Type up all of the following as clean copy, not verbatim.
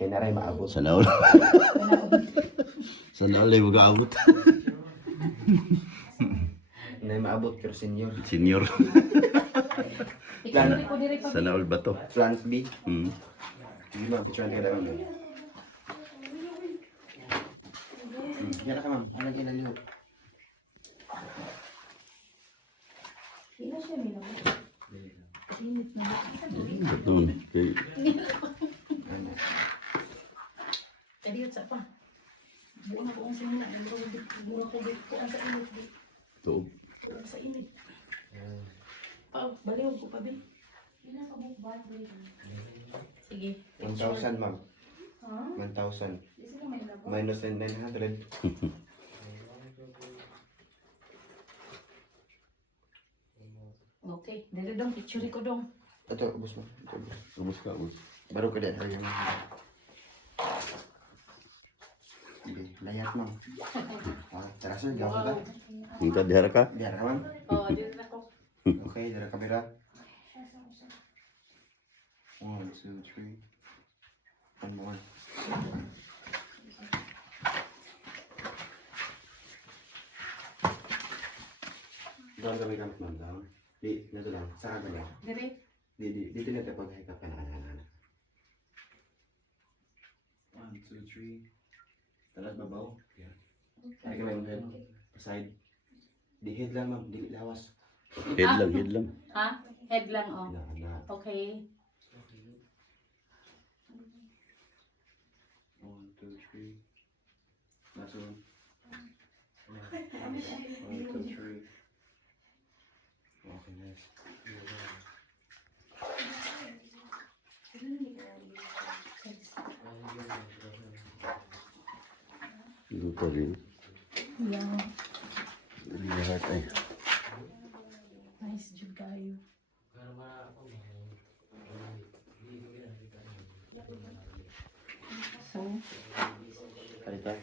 Kaya na rin maabot. Sana all. Sana all ay mag-aabot. Na maabot pero senior. Senior. Ikaw ko diri pa. Sana all ba to? France B. Hmm. Hindi ma'am, picture ka lang. Yan na ka ma'am. Anong inaliho? Ina siya mino. Init na. Ito. Okay. Kadiyot sa pa. Buong ako ang simula. Mura ko dito ang sa init. Ito. Sa init. Baliw ko pa din. Sige. 1,000 ma'am. Ha? 1,000. Minus 900. Okay. Dali dong. Picture ko dong. Ito, ubos mo. Ito, ubos. Ubus ka, ubus. Baru ka din. Ayun. Sige, layat ma'am. Tara sir, gawin ka. Minta dihara ka? Biar ka ma'am. Oh, dito na ko. Okay, dari kamera. 1, 2, 3. One more. Doon kami kamit ma'am. Doon. Di, dito lang. Saan ka lang? Diri. Dito na tayo pag-hike up ka na. 1, 2, 3. Talat babaw. Yeah. Ay ka lang head. Side. Di head lang ma'am. Di lawas. Head lang, head lang. Ha? Head lang oh. Na. Okay. 1, 2, 3. Last one. 1, 2, 3. Okay, nice. Lupa rin. Yeah. Lahat ay. Nice job kayo. So, Halika.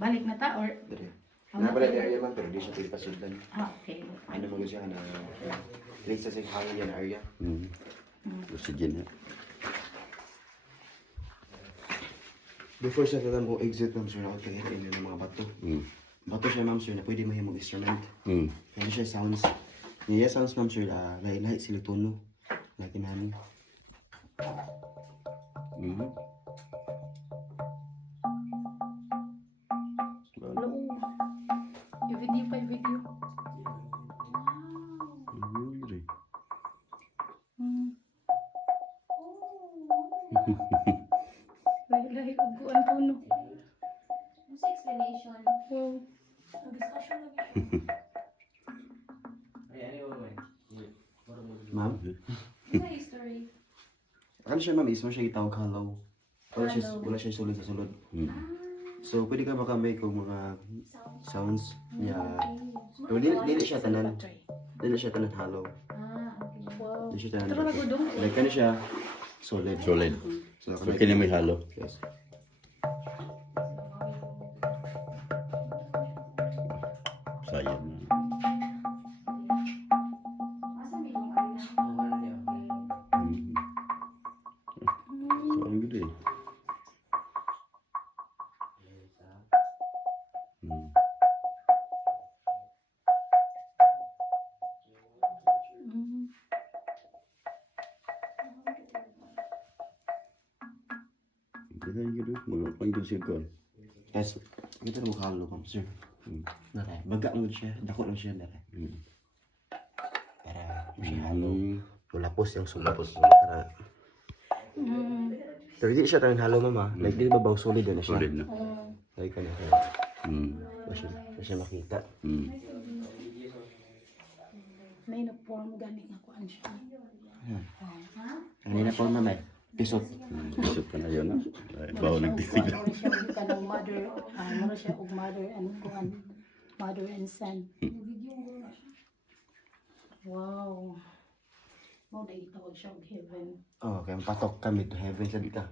balik na ta or Dari. Nabalik na area man, pero di siya pagpasudan. okay. Ano mo siya na place sa hangin yan area. Hmm. Oxygen ha. Before sa tatam ko exit ma'am sir, ako kaya rin ng mga bato. Hmm. Bato siya ma'am sir na pwede mahimog instrument. Hmm. Kaya siya sounds. Niya sounds ma'am sir, lahi-lahi sila tono. Lagi namin. Hmm. Hello. I-video pa video. Lahi-lahi ug kuan puno. What's the explanation? Wow. Discussion lagi. Ma'am? What's the history? Akala siya ma'am is mo siya itawag hollow. Wala siya sulod sa sulod. Hmm. So pwede ka baka make kung mga Sounds. sounds. Yeah. Pero dili siya tanan. Dili siya tanan hollow. Okay. Wow. Dili siya tanan. Pero magudong. Like kani siya solid. Solid. So So, kanya may halo. Yes. Sayang na. Asan may yung area? Hmm. So, ang good eh. Hmm. Mm. Kaya yung gano'n. Mga panggil siya ko. Yes. Kita mo hollow ma'am sir. Hmm. Naray. Baga mo siya. Dako lang siya naray. Hmm. Para siya hollow. Hmm. Lapos yung sulapos. Para Mm. pero di siya tanang hollow mama. Like di ba solid na siya. Solid na. Like kani siya. Hmm. Ba siya makita. Hmm. May na-form gani nga kuan siya. Kanina po mama. Pisot. Isip ka na yun ha. Bawa nagtitig. Mura siya og kanang mother, mura siya og mother and kuan, mother and son. Wow. Mo na itawag siya og heaven. Oh, kaya patok kami to heaven sa dita.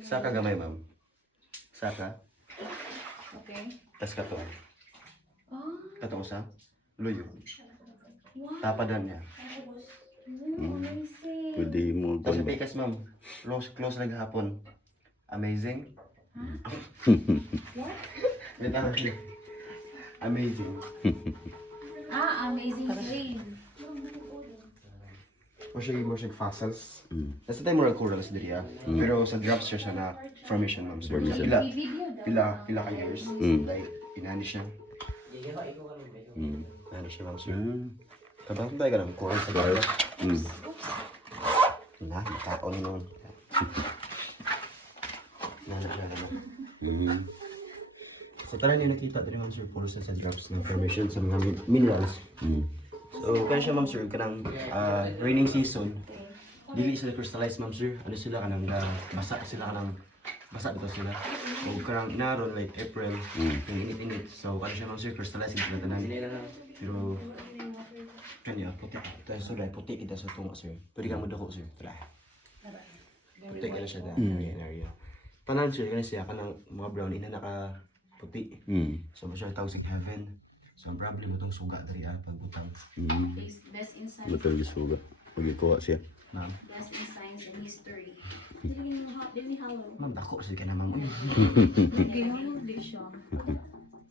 Saka gamay ma'am. Saka. Okay. Tas kato. Ah, Kato sa luyo. wow. Tapadan niya. Amazing. Pwede mo Tapos sa kung Pikas, ma'am. Close lang hapon. Amazing. What? Wait lang. Amazing. Amazing Rain. Mo siya fossils. Mm. Nasa tayo mo coral sa diri Pero sa drops siya na formation, ma'am. So, Formation. pila ka years. Mm. Like, inani siya. Mm. Inani siya, ma'am. So, Ah. kabang tayo ka ng coral sa Coral. drops. Mm. Nakaon nun. Nanap na naman. Mm. So, tara niyo nakita din, ma'am, sir, puro sa drops ng formation sa mga minerals. Mm. So, kaya siya, ma'am, sir, kanang raining season, dili sila crystallize, ma'am, sir. Ano sila kanang basa sila kanang basa dito sila. O kanang inaron, like April, yung init-init. So, kaya siya, ma'am, sir, crystallize sila tanan. Pero, kanya, puti. Tayo so, like, puti kita sa tunga, sir. Pwede ka mo dako, sir. Tara. Puti ka na siya na area. Tanan, sir, kanya siya, kanang mga brown, ina naka-puti. Mm. So, masyadong tawag sa heaven. So, ang problem mo itong suga dari pagbutang. Mm. Best in science. Betul gisuga. Pagikuha siya. Ma'am, Best in science and history. Dili halo. ma'am, dako sa ka na, ma'am. Okay, halo di siya.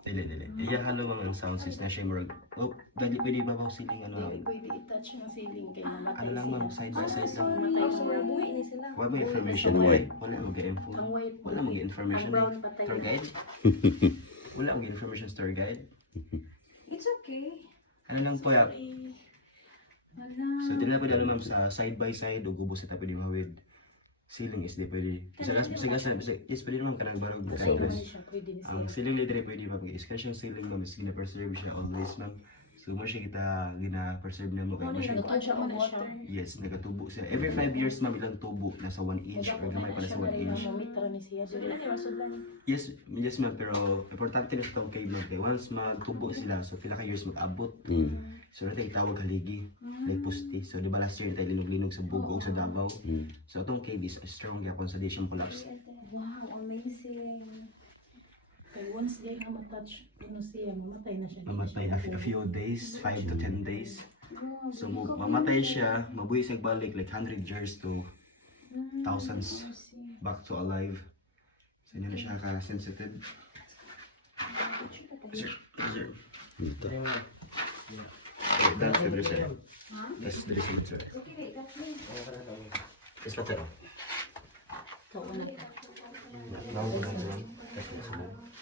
Dili. Iya halo mga sound system na siya murag. Oh, dali pwede babaw siling ano. Dili pwede i-touch ng ceiling kay mamatay Ano lang, ma'am, side by side lang. Mamatay sila. Buhay ni sila. Wala mo information. Ano white? Wala mo info. Ang white. Wala mo information. Ang brown patay. Tour guide. Wala mo information tour guide. It's okay. Ano lang po ya. Wala. So, dili na pwede ano, ma'am, sa side by side o gubos ita pwede mawid. Ceiling is di pwede. Yes, pwede naman kanang barog na Ay, naman side. siya. Pwede ni Ang siya. ceiling litre pwede ma'am. Is kasi yung ceiling ma'am is gina-preserve siya always, ma'am. So mo siya kita gina-preserve na mo kaya mo siya. Nagtuon siya mo siya. Yes, nagatubo siya. Every 5 years ma'am ilang tubo nasa 1 inch or gamay pa na sa 1 inch. Mamamitra ni siya. Yes ma'am, pero importante na sa itong cave ma'am. Kaya once magtubo sila, so pila ka years mag-abot. Mm. So natin itawag haligi, like pusti. So di ba last year tayo linog-linog sa Bugo o sa Davao. Mm. So itong cave is a strong consolidation collapse. Wow, amazing. Kaya once day na matouch, ano siya, mamatay na siya. Mamatay a few days, 5 to 10 days. Wow, So mamatay siya, mabuhi siya balik like 100 years to thousands back to alive. So hindi na siya ka-sensitive. Sir. Ito. That's the reason. That's the reason, sir. Okay, wait, that's me. Yes, sir. Ikaw na.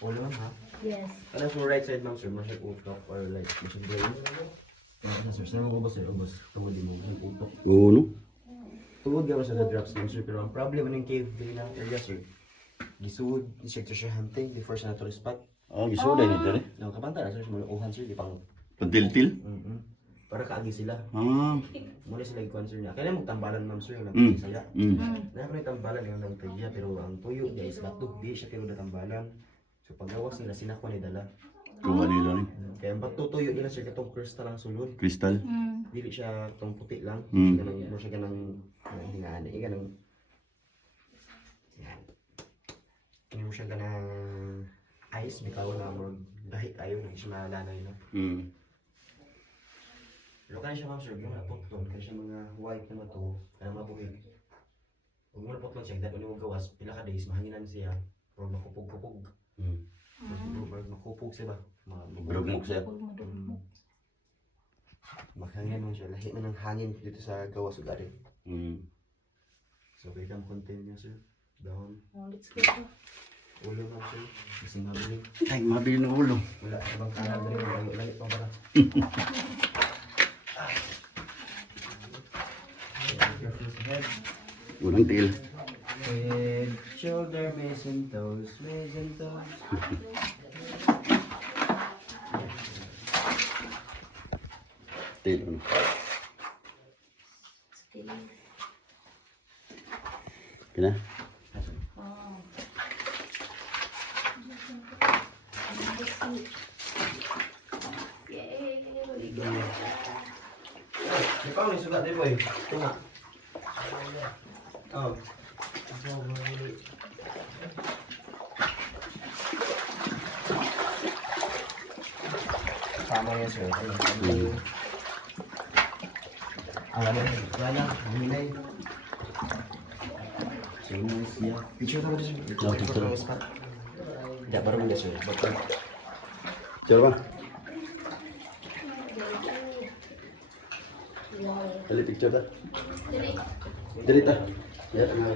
Wala lang ha? Yes. Ano sa right side ma'am sir, masyag utok or like masyag brain? Ano sir, saan mo ubos sir? Ubos. Tungod mo, masyag utok. Oo, no? Tungod ka sa drops ma'am sir, pero ang problem ng cave din na area sir. Gisuod, check to siya hunting before sa natural spot. Ah, gisuda ni dere. Nakabanta na sir, sa mga uhan sir, di pang... Pantil-til? Para kaagi sila. Ah. Muna sila ikuan sir niya. Kaya mo tambalan ma'am sir, yung Mm. saya. Mm. Naya ko na tambalan yung nang tagiya, pero ang tuyo niya is bato. Di siya tiro na tambalan. So paggawas nila, sinako ni dala. Kuha nila ni. Kaya ang bato tuyo nila sir, katong crystal ang sulod. Kristal. Dili siya tong puti lang. Mm. Mo siya ganang hingaan. Ganang... Yan. Hindi mo siya ganang ice. Bitaw na mo dahil kayo. Hindi siya malanay na. Mm. Pero kaya siya ma'am sir, yung mga potlon, kaya siya mga white na to, kaya mga buhig. Huwag mo na potlon siya, dahil mo gawas, pila ka days, mahanginan siya, or makupog-kupog. Mm. Or makupog siya ba? Grugmok siya. Maghangin mo siya, lahi na ng hangin dito sa gawas o gari. Mm. So, pwede kang contain niya sir. Dahon. Oh, let's go. Ulo ma'am sir. Kasi mabili. Ay, mabili ng ulo. Wala sa bang kanan na rin, langit pang para. Ulang tiil. Head, shoulder, knees and toes, knees and toes. Tiil. Ano? Kina? Ikaw ni sugat din boy. Tunga. Oh. Tama yan sir. Ang ano, wala, huminay. So, yun siya. Picture tayo dito, sir. Oh, picture. Picture spot. Hindi, parang hindi, sir. Bakit? Picture ba? Dali picture ta. Dali ta. Ya, tengah.